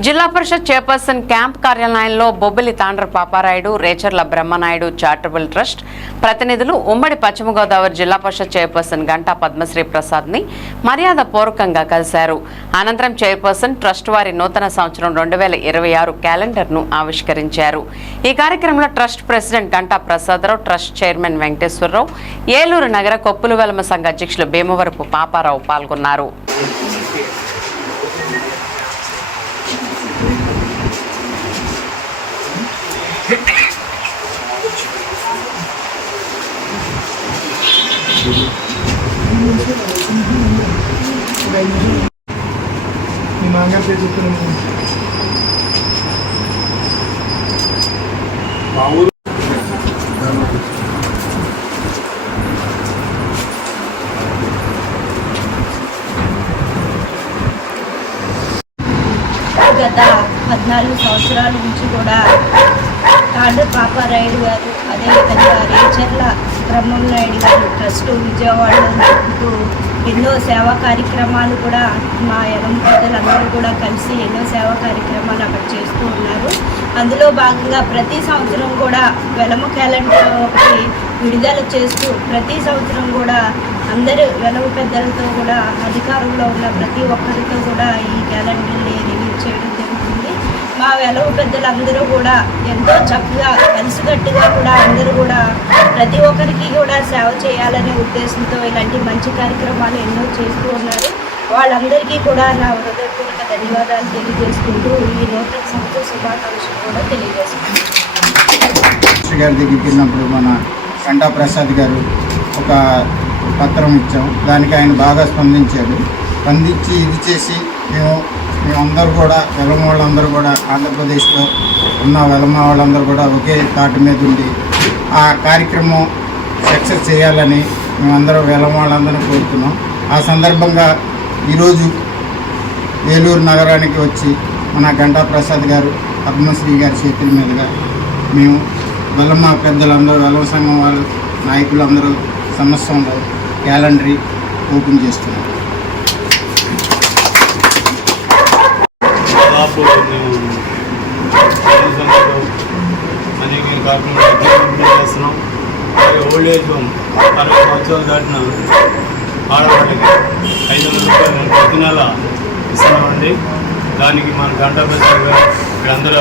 జిల్లా Parishad chairperson camp కార్యాలయంలో Bobbili Tandra Paparayudu Recherla Brahmanaidu charitable trust ప్రతినిధులు ఉమ్మడి పశ్చిమ గోదావరి జిల్లా పరిషత్ చైర్పర్సన్ గంటా పద్మశ్రీ ప్రసాద్ని మర్యాద పూర్వకంగా కలిశారు. అనంతరం చైర్పర్సన్ ట్రస్ట్ వారి నూతన సంవత్సరం రెండు వేల ఇరవై ఆరు క్యాలెండర్ను ఆవిష్కరించారు. ఈ కార్యక్రమంలో trust president Ganta Prasadarao trust chairman Venkateswararao Eluru నగర కొప్పుల వెలమ సంఘ అధ్యక్షులు భీమవరపు పాపారావు పాల్గొన్నారు. మీ నాన్నగారి పేరు చెప్తున్నాను మా ఊరు గత పద్నాలుగు సంవత్సరాల నుంచి కూడా తాండ్ర పాపారాయుడు గారు అదేవిధంగా రేచర్ల బ్రహ్మం నాయుడు గారు ట్రస్ట్ విజయవాడలో నడుపుతూ ఎన్నో సేవా కార్యక్రమాలు కూడా మా ఎనం పెద్దలందరూ కూడా కలిసి ఎన్నో సేవా కార్యక్రమాలు అక్కడ చేస్తూ ఉన్నారు. అందులో భాగంగా ప్రతి సంవత్సరం కూడా వెలమ క్యాలెండర్ ఒకటి విడుదల చేస్తూ ప్రతి సంవత్సరం కూడా అందరు వెలమ పెద్దలతో కూడా అధికారంలో ఉన్న ప్రతి ఒక్కరితో కూడా ఈ క్యాలెండర్ని మా వెలవ పెద్దలందరూ కూడా ఎంతో చక్కగా కలిసికట్టుగా కూడా అందరూ కూడా ప్రతి ఒక్కరికి కూడా సేవ చేయాలనే ఉద్దేశంతో ఇలాంటి మంచి కార్యక్రమాలు ఎన్నో చేస్తూ ఉన్నారు. వాళ్ళందరికీ కూడా నా హృదయపూర్వక ధన్యవాదాలు తెలియజేసుకుంటూ ఈ నూతన సంవత్సర శుభాకాంక్షలు కూడా తెలియజేసుకుంటున్నాను గారి దగ్గరికి వెళ్ళినప్పుడు మన కంటా ప్రసాద్ గారు ఒక పత్రం ఇచ్చాం. దానికి ఆయన బాగా స్పందించారు. స్పందించి ఇది చేసి మేము మేమందరూ కూడా వెలమ వాళ్ళందరూ కూడా ఆంధ్రప్రదేశ్లో ఉన్న వెలమ వాళ్ళందరూ కూడా ఒకే తాటి మీద ఉండి ఆ కార్యక్రమం సక్సెస్ చేయాలని మేమందరం వెలమ వాళ్ళందరినీ కోరుతున్నాం. ఆ సందర్భంగా ఈరోజు ఏలూరు నగరానికి వచ్చి మన గంటా ప్రసాద్ గారు పద్మశ్రీ గారి చేతుల మీదుగా మేము వెలమ పెద్దలందరూ వెలమ సంఘం వాళ్ళు నాయకులందరూ సమస్యలో క్యాలెండరీ ఓపెన్ చేస్తున్నారు దాదాపు మేము అనేక కార్యక్రమాలు చేస్తున్నాం. అలాగే ఓల్డ్ ఏజ్ హోమ్ అరవై సంవత్సరాలు దాటిన ఆడవాళ్ళకి ఐదు వందల రూపాయలు మనం ప్రతి నెల ఇస్తున్నామండి. దానికి మన గంటా ప్రసాద్ గారు వీళ్ళందరూ